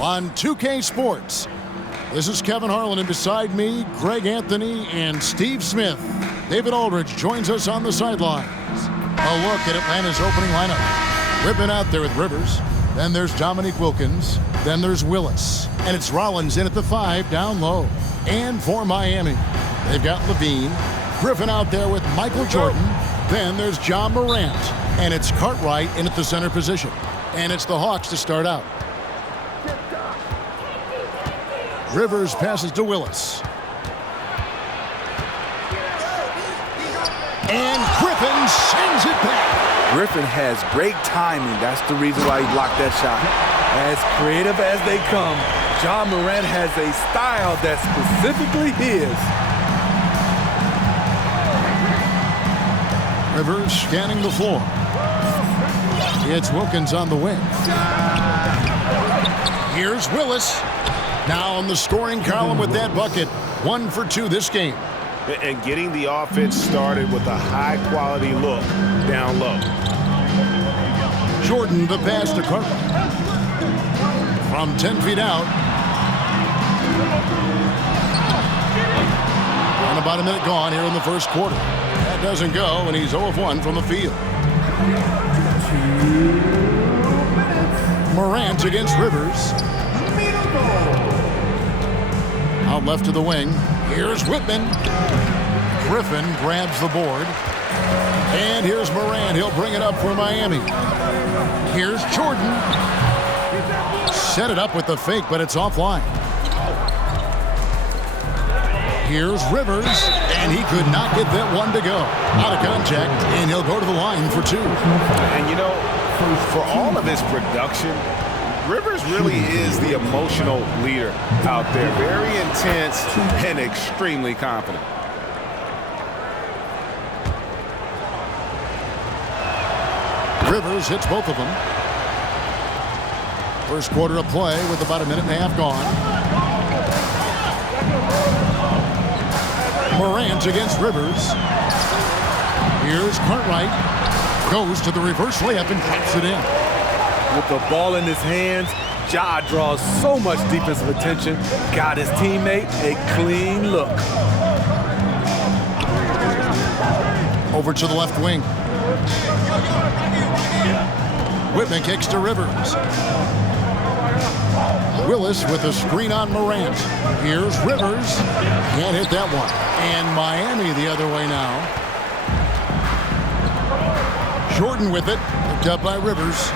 on 2K Sports. This is Kevin Harlan, and beside me, Greg Anthony and Steve Smith. David Aldridge joins us on the sidelines. A look at Atlanta's opening lineup. Whipping out there with Rivers. Then there's Dominique Wilkins. Then there's Willis. And it's Rollins in at the 5 down low. And for Miami, they've got Levine. Griffin out there with Michael Jordan. Then there's John Morant. And it's Cartwright in at the center position. And it's the Hawks to start out. Rivers passes to Willis. And Griffin sends it back. Griffin has great timing. That's the reason why he blocked that shot. As creative as they come, John Morant has a style that's specifically his. Rivers scanning the floor. It's Wilkins on the wing. Here's Willis. Now on the scoring column with that bucket. 1 for 2 this game. And getting the offense started with a high-quality look down low. Jordan, the pass to Cartwright. From 10 feet out. And about a minute gone here in the first quarter. That doesn't go, and he's 0 of 1 from the field. Morant against Rivers. Out left to the wing. Here's Whitman. Griffin grabs the board. And here's Morant. He'll bring it up for Miami. Here's Jordan. Set it up with the fake, but it's offline. Here's Rivers. And he could not get that one to go. Out of contact, and he'll go to the line for 2. And, you know, for all of his production, Rivers really is the emotional leader out there. Very intense and extremely confident. Rivers hits both of them. First quarter of play with about a minute and a half gone. Morant against Rivers. Here's Cartwright. Goes to the reverse layup and drops it in. With the ball in his hands, Ja draws so much defensive attention. Got his teammate a clean look. Over to the left wing. Whitman kicks to Rivers. Willis with a screen on Morant. Here's Rivers. Can't hit that one. And Miami the other way now. Jordan with it. Picked up by Rivers.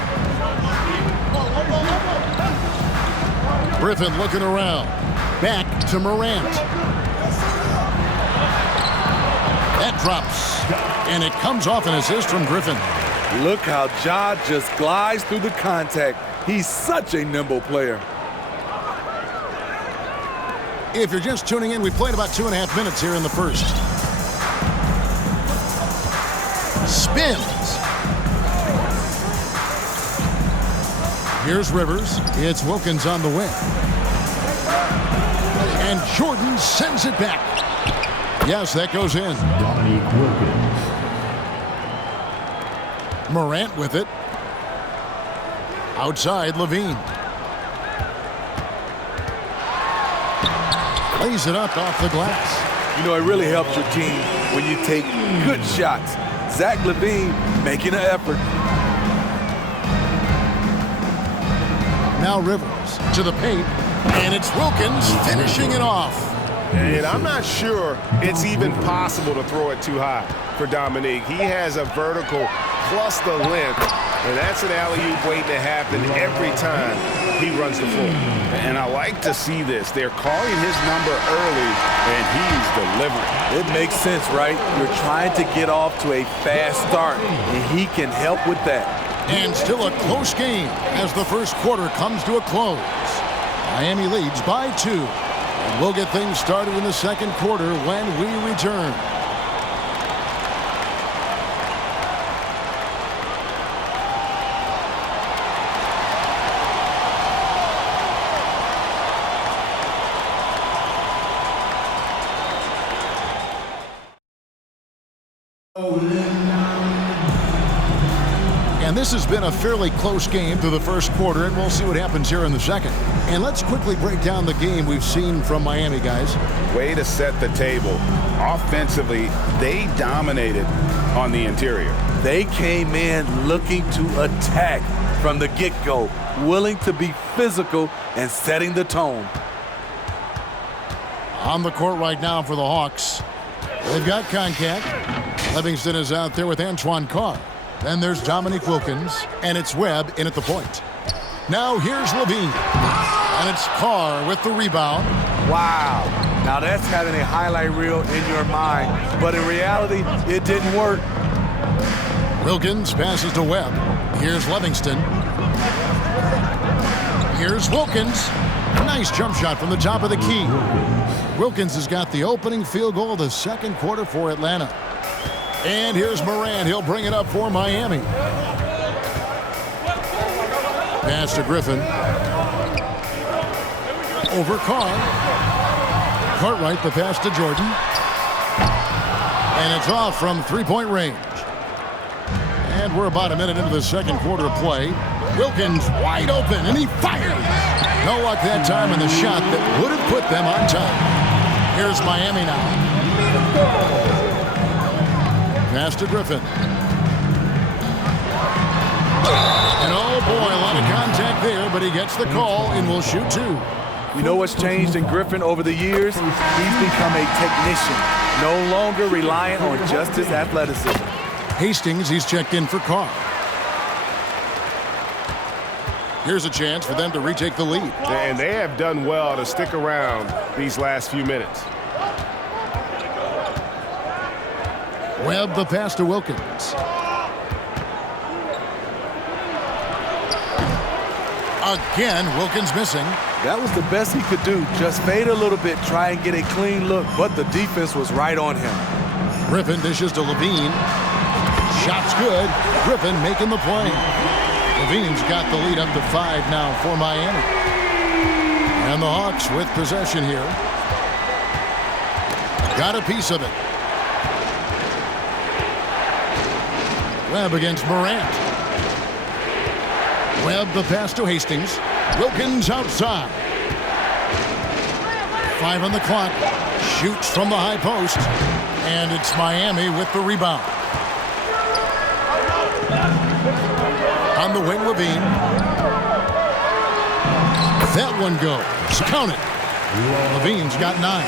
Griffin looking around. Back to Morant. That drops. And it comes off an assist from Griffin. Look how Ja just glides through the contact. He's such a nimble player. If you're just tuning in, we played about 2.5 minutes here in the first. Spins. Here's Rivers. It's Wilkins on the wing. And Jordan sends it back. Yes, that goes in. Dominique Wilkins. Morant with it. Outside, Levine. Lays it up off the glass. You know, it really helps your team when you take good shots. Zach LaVine making an effort. Now Rivers to the paint, and it's Wilkins finishing it off. And I'm not sure it's even possible to throw it too high for Dominique. He has a vertical plus the length, and that's an alley-oop waiting to happen every time he runs the floor. And I like to see this. They're calling his number early, and he's delivering. It makes sense, right? You're trying to get off to a fast start, and he can help with that. And still a close game as the first quarter comes to a close. Miami leads by 2. And we'll get things started in the second quarter when we return. This has been a fairly close game through the first quarter, and we'll see what happens here in the second. And let's quickly break down the game we've seen from Miami, guys. Way to set the table. Offensively, they dominated on the interior. They came in looking to attack from the get-go, willing to be physical and setting the tone. On the court right now for the Hawks. They've got Concat. Livingston is out there with Antoine Carr. Then there's Dominique Wilkins, and it's Webb in at the point. Now here's Levine, and it's Carr with the rebound. Wow. Now that's having a highlight reel in your mind, but in reality, it didn't work. Wilkins passes to Webb. Here's Livingston. Here's Wilkins. Nice jump shot from the top of the key. Wilkins has got the opening field goal of the second quarter for Atlanta. And here's Morant. He'll bring it up for Miami. Pass to Griffin. Over Carr. Cartwright, the pass to Jordan. And it's off from three-point range. And we're about a minute into the second quarter of play. Wilkins wide open, and he fires. No luck that time in the shot that would have put them on top. Here's Miami now. Pass to Griffin. And oh boy, a lot of contact there, but he gets the call and will shoot two. You know what's changed in Griffin over the years? He's become a technician, no longer reliant on just his athleticism. Hastings, he's checked in for Carr. Here's a chance for them to retake the lead. And they have done well to stick around these last few minutes. Webb, the pass to Wilkins. Again, Wilkins missing. That was the best he could do. Just fade a little bit, try and get a clean look, but the defense was right on him. Griffin dishes to Levine. Shot's good. Griffin making the play. Levine's got the lead up to 5 now for Miami. And the Hawks with possession here. Got a piece of it. Webb against Morant. Webb the pass to Hastings. Wilkins outside. 5 on the clock. Shoots from the high post. And it's Miami with the rebound. On the wing, Levine. That one goes. Count it. Levine's got 9.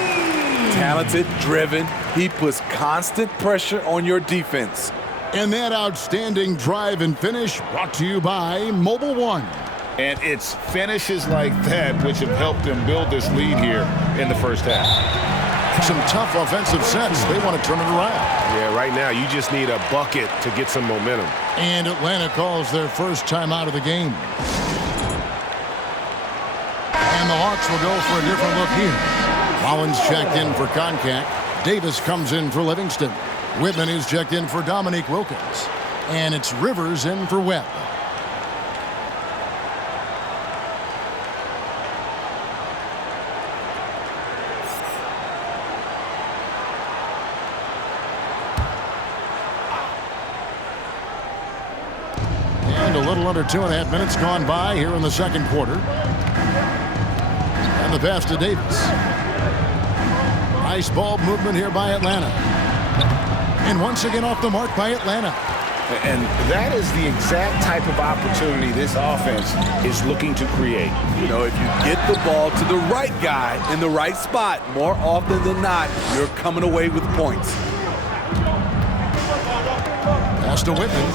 Talented, driven. He puts constant pressure on your defense. And that outstanding drive and finish brought to you by Mobile One. And it's finishes like that which have helped them build this lead here in the first half. Some tough offensive sets. They want to turn it around. Yeah, right now you just need a bucket to get some momentum. And Atlanta calls their first time out of the game. And the Hawks will go for a different look here. Collins checked in for Concat. Davis comes in for Livingston. Whitman is checked in for Dominique Wilkins. And it's Rivers in for Webb. And a little under 2.5 minutes gone by here in the second quarter. And the pass to Davis. Nice ball movement here by Atlanta. And once again off the mark by Atlanta. And that is the exact type of opportunity this offense is looking to create. You know, if you get the ball to the right guy in the right spot, more often than not, you're coming away with points. Pass to Whitman.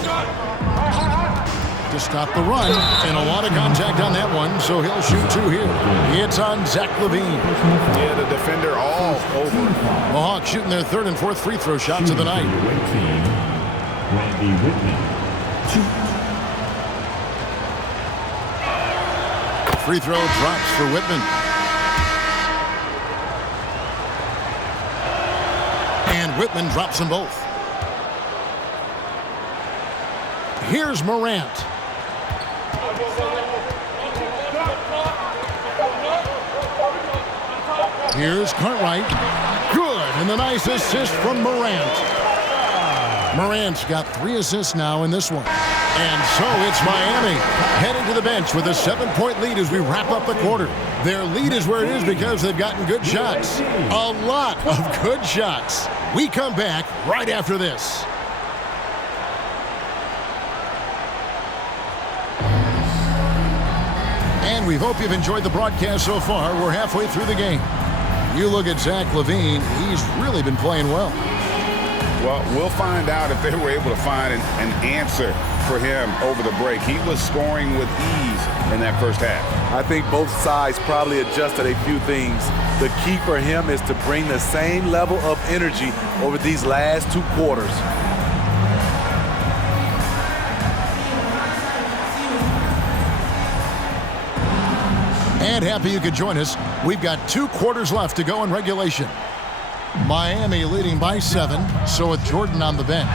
To stop the run. And a lot of contact on that one, so he'll shoot 2 here. It's on Zach Levine. Yeah, the defender all over. The Hawks shooting their 3rd and 4th free throw shots of the night. Free throw drops for Whitman. And Whitman drops them both. Here's Morant. Here's Cartwright. Good, and the nice assist from Morant. Morant's got 3 assists now in this one. And so it's Miami heading to the bench with a 7-point lead as we wrap up the quarter. Their lead is where it is because they've gotten good shots. A lot of good shots. We come back right after this. And we hope you've enjoyed the broadcast so far. We're halfway through the game. You look at Zach LaVine, he's really been playing well. Well, we'll find out if they were able to find an answer for him over the break. He was scoring with ease in that first half. I think both sides probably adjusted a few things. The key for him is to bring the same level of energy over these last 2 quarters. And happy you could join us. We've got 2 quarters left to go in regulation. Miami leading by 7, so with Jordan on the bench.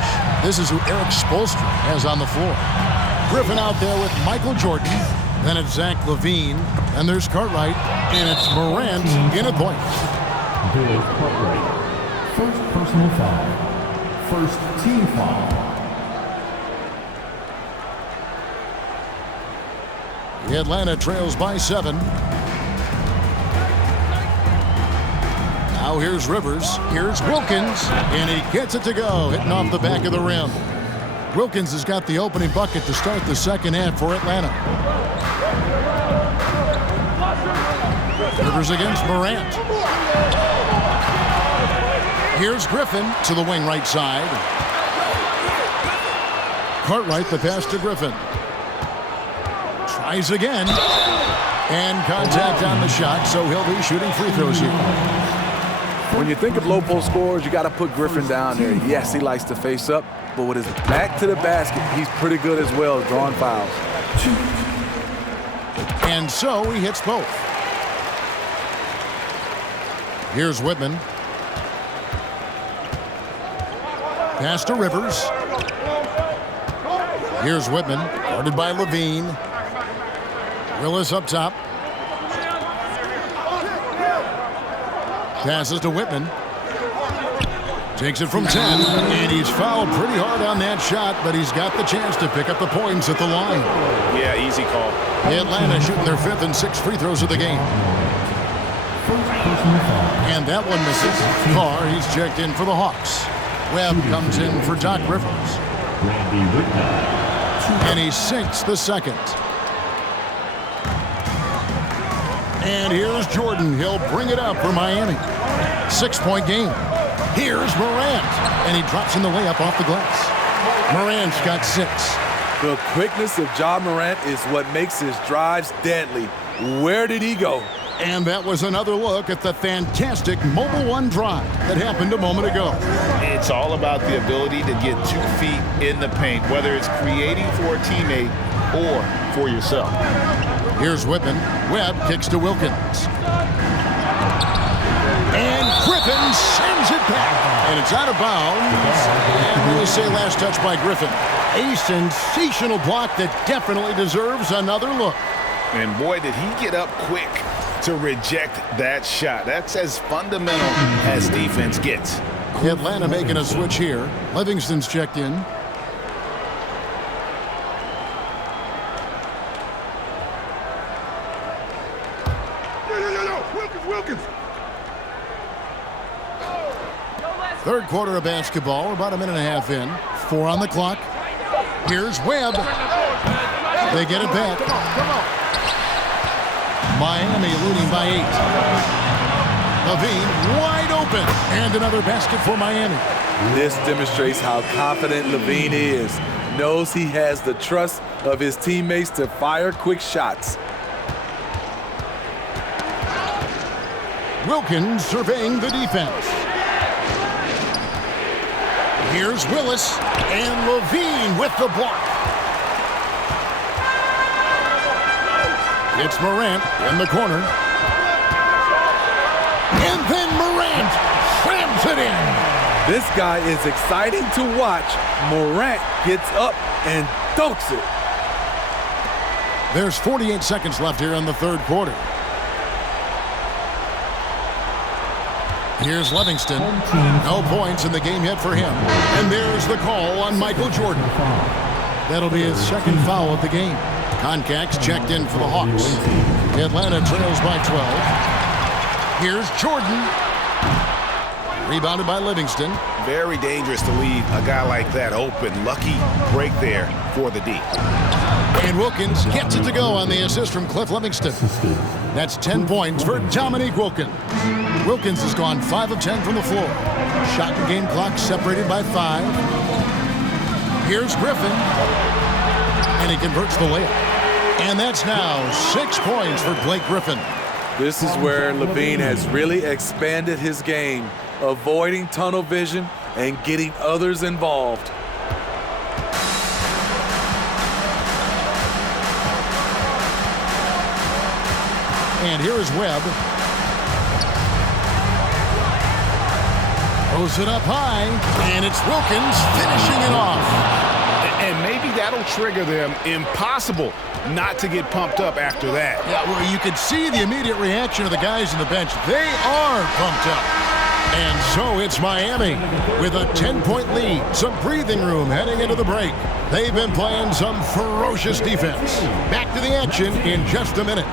This is who Eric Spoelstra has on the floor. Griffin out there with Michael Jordan. Then it's Zach LaVine. And there's Cartwright. And it's Morant in at point. B Cartwright. First personal foul. First team foul. Atlanta trails by 7. Now here's Rivers. Here's Wilkins. And he gets it to go, hitting off the back of the rim. Wilkins has got the opening bucket to start the second half for Atlanta. Rivers against Morant. Here's Griffin to the wing right side. Cartwright the pass to Griffin. Tries again. And contact on the shot, so he'll be shooting free throws here. When you think of low post scorers, you got to put Griffin down there. Yes, he likes to face up, but with his back to the basket, he's pretty good as well, drawing fouls. And so he hits both. Here's Whitman. Pass to Rivers. Here's Whitman, guarded by LaVine. Willis up top. Passes to Whitman. Takes it from 10, and he's fouled pretty hard on that shot, but he's got the chance to pick up the points at the line. Yeah, easy call. Atlanta shooting their 5th and 6th free throws of the game. And that one misses. Carr, he's checked in for the Hawks. Webb comes in for Doc Rivers. And he sinks the second. And here's Jordan. He'll bring it up for Miami. 6-point game. Here's Morant. And he drops in the layup off the glass. Morant's got 6. The quickness of Ja Morant is what makes his drives deadly. Where did he go? And that was another look at the fantastic Mobile One drive that happened a moment ago. It's all about the ability to get 2 feet in the paint, whether it's creating for a teammate or for yourself. Here's Whitman. Webb kicks to Wilkins. And Griffin sends it back. And it's out of bounds. And we say last touch by Griffin. A sensational block that definitely deserves another look. And boy, did he get up quick to reject that shot. That's as fundamental as defense gets. Atlanta making a switch here. Livingston's checked in. Wilkins. Third quarter of basketball. We're about a minute and a half in. 4 on the clock. Here's Webb. They get it back. Miami leading by 8. LaVine wide open. And another basket for Miami. This demonstrates how confident LaVine is. Knows he has the trust of his teammates to fire quick shots. Wilkins surveying the defense. Here's Willis. And LaVine with the block. It's Morant in the corner. And then Morant slams it in. This guy is exciting to watch. Morant gets up and dunks it. There's 48 seconds left here in the third quarter. Here's Livingston. No points in the game yet for him. And there's the call on Michael Jordan. That'll be his second foul of the game. Concac's checked in for the Hawks. Atlanta trails by 12. Here's Jordan. Rebounded by Livingston. Very dangerous to leave a guy like that open. Lucky break there for the D. And Wilkins gets it to go on the assist from Cliff Livingston. That's 10 points for Dominique Wilkins. Wilkins has gone 5 of 10 from the floor. Shot and game clock separated by 5. Here's Griffin. And he converts the layup. And that's now 6 points for Blake Griffin. This is where Levine has really expanded his game, avoiding tunnel vision and getting others involved. And here is Webb. Throws it up high, and it's Wilkins finishing it off. And maybe that'll trigger them. Impossible not to get pumped up after that. Yeah, well, you could see the immediate reaction of the guys on the bench. They are pumped up. And so it's Miami with a 10-point lead. Some breathing room heading into the break. They've been playing some ferocious defense. Back to the action in just a minute.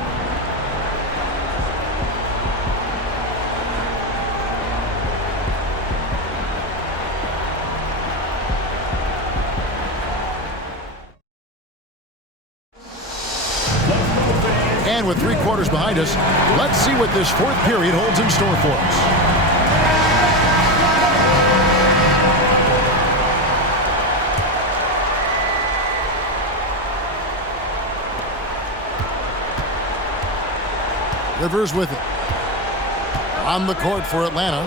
And with 3 quarters behind us, let's see what this fourth period holds in store for us. Rivers with it. On the court for Atlanta.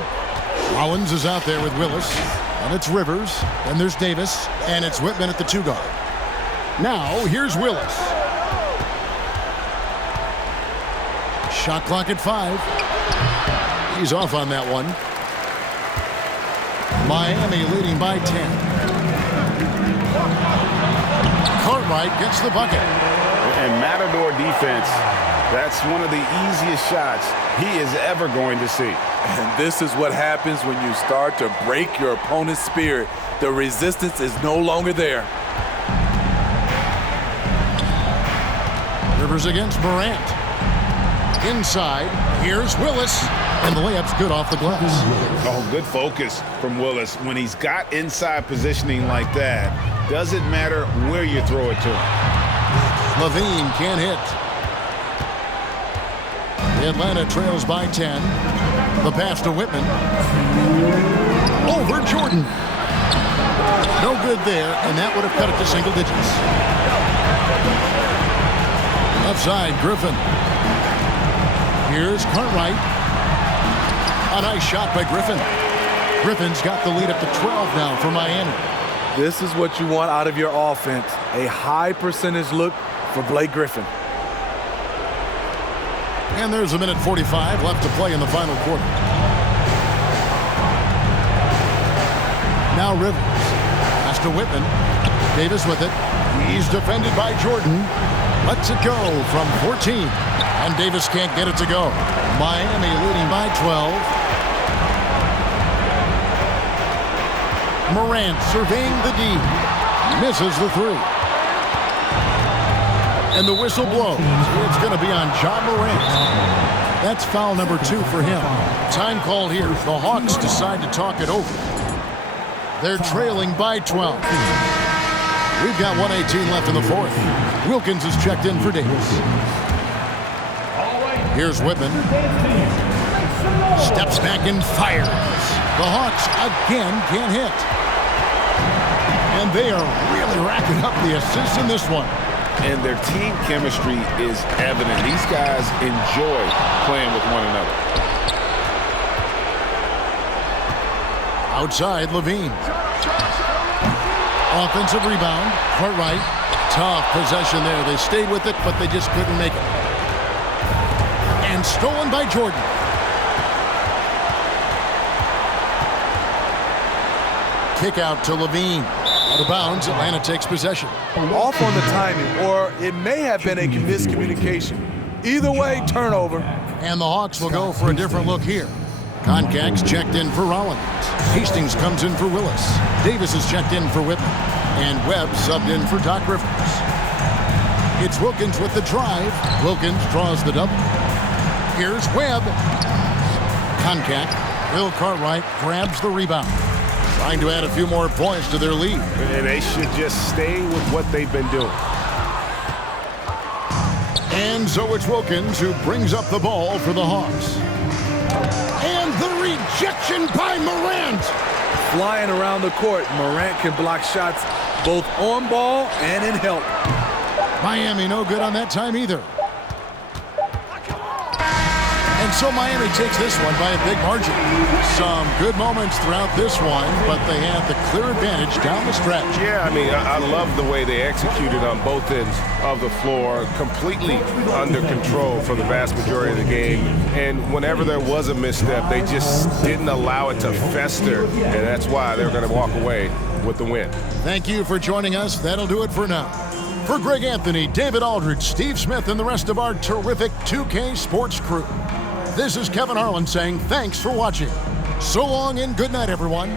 Rollins is out there with Willis. And it's Rivers. And there's Davis. And it's Whitman at the 2 guard. Now, here's Willis. Shot clock at 5. He's off on that one. Miami leading by 10. Cartwright gets the bucket. And Matador defense, that's one of the easiest shots he is ever going to see. And this is what happens when you start to break your opponent's spirit. The resistance is no longer there. Rivers against Morant. Inside, here's Willis, and the layup's good off the glass. Oh, good focus from Willis. When he's got inside positioning like that, doesn't matter where you throw it to him. Levine can't hit. Atlanta trails by 10. The pass to Whitman. Over Jordan. No good there, and that would have cut it to single digits. Left side, Griffin. Here's Cartwright. A nice shot by Griffin. Griffin's got the lead up to 12 now for Miami. This is what you want out of your offense. A high percentage look for Blake Griffin. And there's a minute 45 left to play in the final quarter. Now Rivers. Pass to Whitman. Davis with it. He's defended by Jordan. Lets it go from 14. And Davis can't get it to go. Miami leading by 12. Morant surveying the D. Misses the 3. And the whistle blows. It's going to be on John Morant. That's foul number 2 for him. Time called here. The Hawks decide to talk it over. They're trailing by 12. We've got 1:18 left in the fourth. Wilkins is checked in for Davis. Here's Whitman. Steps back and fires. The Hawks again can't hit. And they are really racking up the assists in this one. And their team chemistry is evident. These guys enjoy playing with one another. Outside, Levine. Offensive rebound. Cartwright. Tough possession there. They stayed with it, but they just couldn't make it. And stolen by Jordan. Kick out to Levine. Out of bounds, Atlanta takes possession. Off on the timing, or it may have been a miscommunication. Either way, turnover. And the Hawks will go for a different look here. Concac's checked in for Rollins. Hastings comes in for Willis. Davis is checked in for Whitman. And Webb subbed in for Doc Rivers. It's Wilkins with the drive. Wilkins draws the double. Here's Webb. Contact. B Cartwright grabs the rebound. Trying to add a few more points to their lead. And they should just stay with what they've been doing. And so it's Wilkins who brings up the ball for the Hawks. And the rejection by Morant. Flying around the court, Morant can block shots both on ball and in help. Miami no good on that time either. And so Miami takes this one by a big margin. Some good moments throughout this one, but they had the clear advantage down the stretch. Yeah, I mean, I love the way they executed on both ends of the floor, completely under control for the vast majority of the game. And whenever there was a misstep, they just didn't allow it to fester, and that's why they're going to walk away with the win. Thank you for joining us. That'll do it for now. For Greg Anthony, David Aldridge, Steve Smith, and the rest of our terrific 2K Sports crew, this is Kevin Harlan saying thanks for watching. So long and good night, everyone.